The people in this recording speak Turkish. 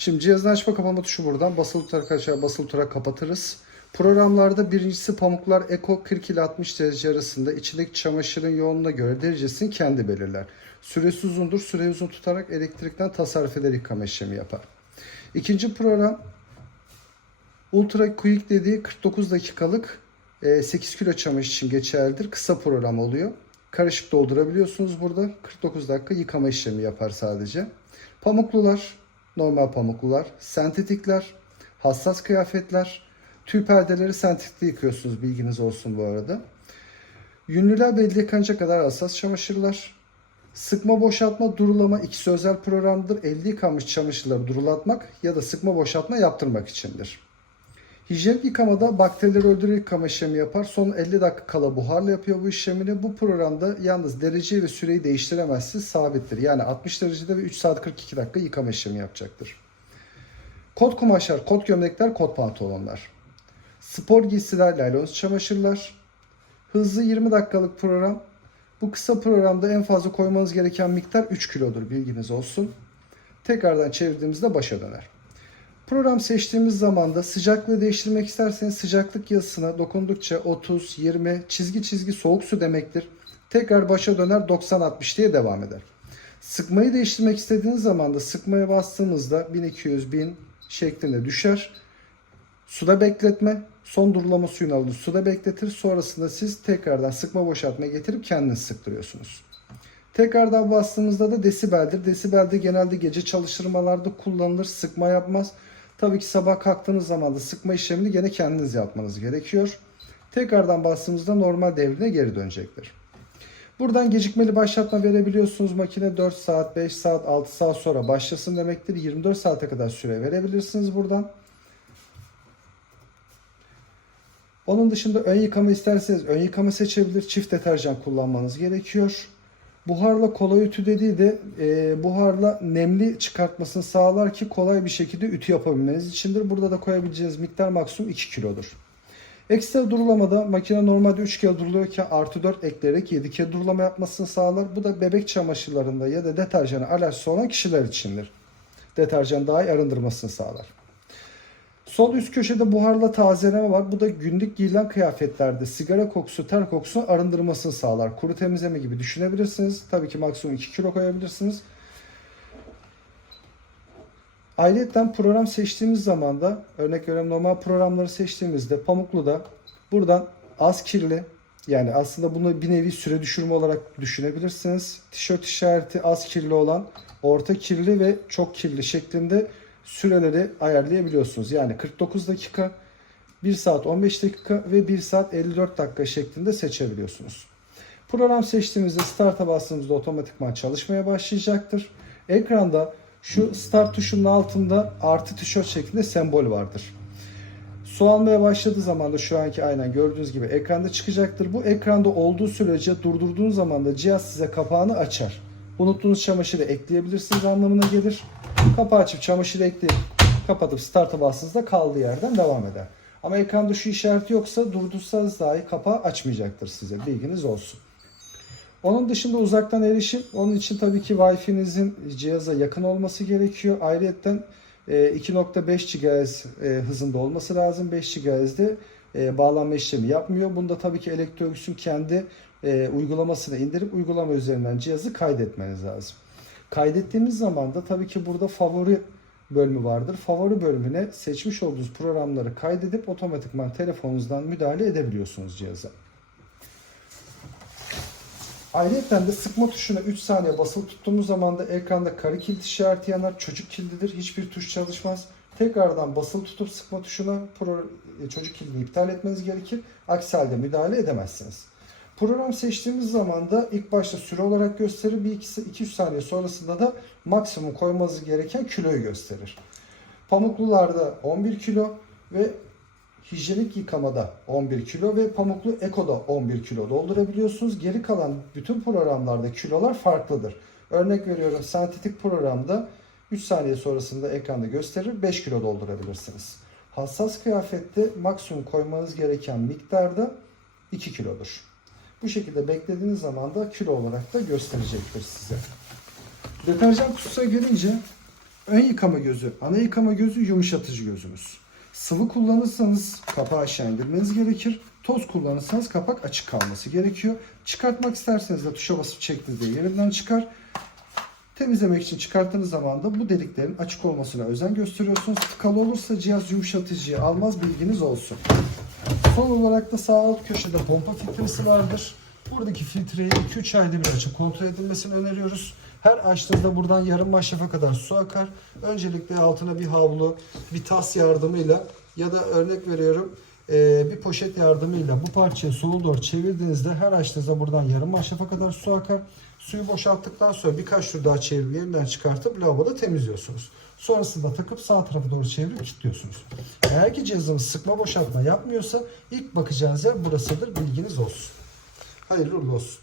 Şimdi cihazın açma kapama tuşu buradan. Basılı tutarak açar, basılı tutarak kapatırız. Programlarda birincisi pamuklar Eko 40 ile 60 derece arasında içindeki çamaşırın yoğunluğuna göre derecesini kendi belirler. Süresi uzundur. Süreyi uzun tutarak elektrikten tasarruf eder yıkama işlemi yapar. İkinci program Ultra Quick dediği 49 dakikalık e, 8 kilo çamaşır için geçerlidir. Kısa program oluyor. Karışık doldurabiliyorsunuz burada. 49 dakika yıkama işlemi yapar sadece. Pamuklular, normal pamuklular, sentetikler, hassas kıyafetler, tüy perdeleri sentetikte yıkıyorsunuz bilginiz olsun bu arada. Yünlüler belli yıkanacak kadar hassas çamaşırlar. Sıkma boşaltma durulama ikisi özel programdır. Elde yıkanmış çamaşırları durulatmak ya da sıkma boşaltma yaptırmak içindir. Hijyenik yıkamada bakterileri öldürerek yıkama işlemi yapar. Son 50 dakika kala buharla yapıyor bu işlemini. Bu programda yalnız dereceyi ve süreyi değiştiremezsiniz. Sabittir. Yani 60 derecede ve 3 saat 42 dakika yıkama işlemi yapacaktır. Kot kumaşlar, kot gömlekler, kot pantolonlar. Spor giysiler, laylons çamaşırlar. Hızlı 20 dakikalık program. Bu kısa programda en fazla koymanız gereken miktar 3 kilodur bilginiz olsun. Tekrardan çevirdiğimizde başa döner. Program seçtiğimiz zaman da sıcaklığı değiştirmek isterseniz sıcaklık yazısına dokundukça 30, 20, çizgi çizgi soğuk su demektir. Tekrar başa döner 90-60 diye devam eder. Sıkmayı değiştirmek istediğiniz zaman da sıkmaya bastığınızda 1200-1000 şeklinde düşer. Suda bekletme, son durulama suyunu alın suda bekletir. Sonrasında siz tekrardan sıkma boşaltmaya getirip kendiniz sıktırıyorsunuz. Tekrardan bastığımızda da desibeldir. Desibel de genelde gece çalıştırmalarda kullanılır. Sıkma yapmaz. Tabii ki sabah kalktığınız zaman da sıkma işlemini gene kendiniz yapmanız gerekiyor. Tekrardan bastığımızda normal devrine geri dönecektir. Buradan gecikmeli başlatma verebiliyorsunuz. Makine 4 saat, 5 saat, 6 saat sonra başlasın demektir. 24 saate kadar süre verebilirsiniz buradan. Onun dışında ön yıkama isterseniz ön yıkama seçebilir. Çift deterjan kullanmanız gerekiyor. Buharla kolay ütü dediği de e, buharla nemli çıkartmasını sağlar ki kolay bir şekilde ütü yapabilmeniz içindir. Burada da koyabileceğiniz miktar maksimum 2 kilodur. Ekstra durulamada makine normalde 3 kere duruluyorken artı 4 ekleyerek 7 kere durulama yapmasını sağlar. Bu da bebek çamaşırlarında ya da deterjana alerjisi olan kişiler içindir. Deterjan daha iyi arındırmasını sağlar. Sol üst köşede buharla tazeleme var. Bu da günlük giyilen kıyafetlerde sigara kokusu, ter kokusunu arındırmasını sağlar. Kuru temizleme gibi düşünebilirsiniz. Tabii ki maksimum 2 kilo koyabilirsiniz. Ayrıca program seçtiğimiz zaman da örnek veriyorum normal programları seçtiğimizde Pamuklu'da buradan az kirli yani aslında bunu bir nevi süre düşürme olarak düşünebilirsiniz. Tişört işareti az kirli olan, orta kirli ve çok kirli şeklinde süreleri ayarlayabiliyorsunuz. Yani 49 dakika, 1 saat 15 dakika ve 1 saat 54 dakika şeklinde seçebiliyorsunuz. Program seçtiğimizde start'a bastığımızda otomatikman çalışmaya başlayacaktır. Ekranda şu start tuşunun altında artı tişört şeklinde sembol vardır. Su almaya başladığı zaman da şu anki aynen gördüğünüz gibi ekranda çıkacaktır. Bu ekranda olduğu sürece durdurduğunuz zaman da cihaz size kapağını açar. Unuttuğunuz çamaşırı ekleyebilirsiniz anlamına gelir. Kapağı açıp çamaşırı ekleyip kapatıp start'a bastığınızda kaldığı yerden devam eder. Ama ekranda şu işareti yoksa durdursanız dahi kapağı açmayacaktır size. Bilginiz olsun. Onun dışında uzaktan erişim. Onun için tabii ki Wi-Fi'nizin cihaza yakın olması gerekiyor. Ayrıca 2.5 GHz hızında olması lazım. 5 GHz'de e, bağlanma işlemi yapmıyor. Bunda tabii ki Electrolux'un kendi e, uygulamasını indirip uygulama üzerinden cihazı kaydetmeniz lazım. Kaydettiğimiz zaman da tabii ki burada favori bölümü vardır. Favori bölümüne seçmiş olduğunuz programları kaydedip otomatikman telefonunuzdan müdahale edebiliyorsunuz cihaza. Ayrıca de sıkma tuşuna 3 saniye basılı tuttuğumuz zaman da ekranda karı kilit işareti yanar. Çocuk kildidir. Hiçbir tuş çalışmaz. Tekrardan basılı tutup sıkma tuşuna çocuk kilidini iptal etmeniz gerekir. Aksi halde müdahale edemezsiniz. Program seçtiğimiz zaman da ilk başta süre olarak gösterir. Bir 2-3 saniye sonrasında da maksimum koymanız gereken kiloyu gösterir. Pamuklularda 11 kilo ve hijyenik yıkamada 11 kilo ve pamuklu ekoda 11 kilo doldurabiliyorsunuz. Geri kalan bütün programlarda kilolar farklıdır. Örnek veriyorum sentetik programda 3 saniye sonrasında ekranda gösterir 5 kilo doldurabilirsiniz. Hassas kıyafette maksimum koymanız gereken miktarda 2 kilodur. Bu şekilde beklediğiniz zaman da kilo olarak da gösterecektir size. Deterjan kutusuna gelince Ön yıkama gözü, ana yıkama gözü, yumuşatıcı gözümüz. Sıvı kullanırsanız kapağı aşağı indirmeniz gerekir. Toz kullanırsanız kapak açık kalması gerekiyor. Çıkartmak isterseniz de tuşa basıp çektiğinizde yerinden çıkar. Temizlemek için çıkarttığınız zaman da bu deliklerin açık olmasına özen gösteriyorsunuz. Tıkalı olursa cihaz yumuşatıcıyı almaz bilginiz olsun. Son olarak da sağ alt köşede pompa filtresi vardır. Buradaki filtreyi 2-3 ayda bir açıp kontrol edilmesini öneriyoruz. Her açtığınızda buradan yarım maşrafa kadar su akar. Öncelikle altına bir havlu, bir tas yardımıyla ya da örnek veriyorum eee, bir poşet yardımıyla bu parçayı sola doğru çevirdiğinizde her açtığınızda buradan yarım maşrafa kadar su akar. Suyu boşalttıktan sonra birkaç tur daha çevirip yerinden çıkartıp lavaboda temizliyorsunuz. Sonrasında takıp sağ tarafa doğru çevirip kilitliyorsunuz. Eğer ki cihazımız sıkma boşaltma yapmıyorsa ilk bakacağınız yer burasıdır. Bilginiz olsun. Hayırlı uğurlu olsun.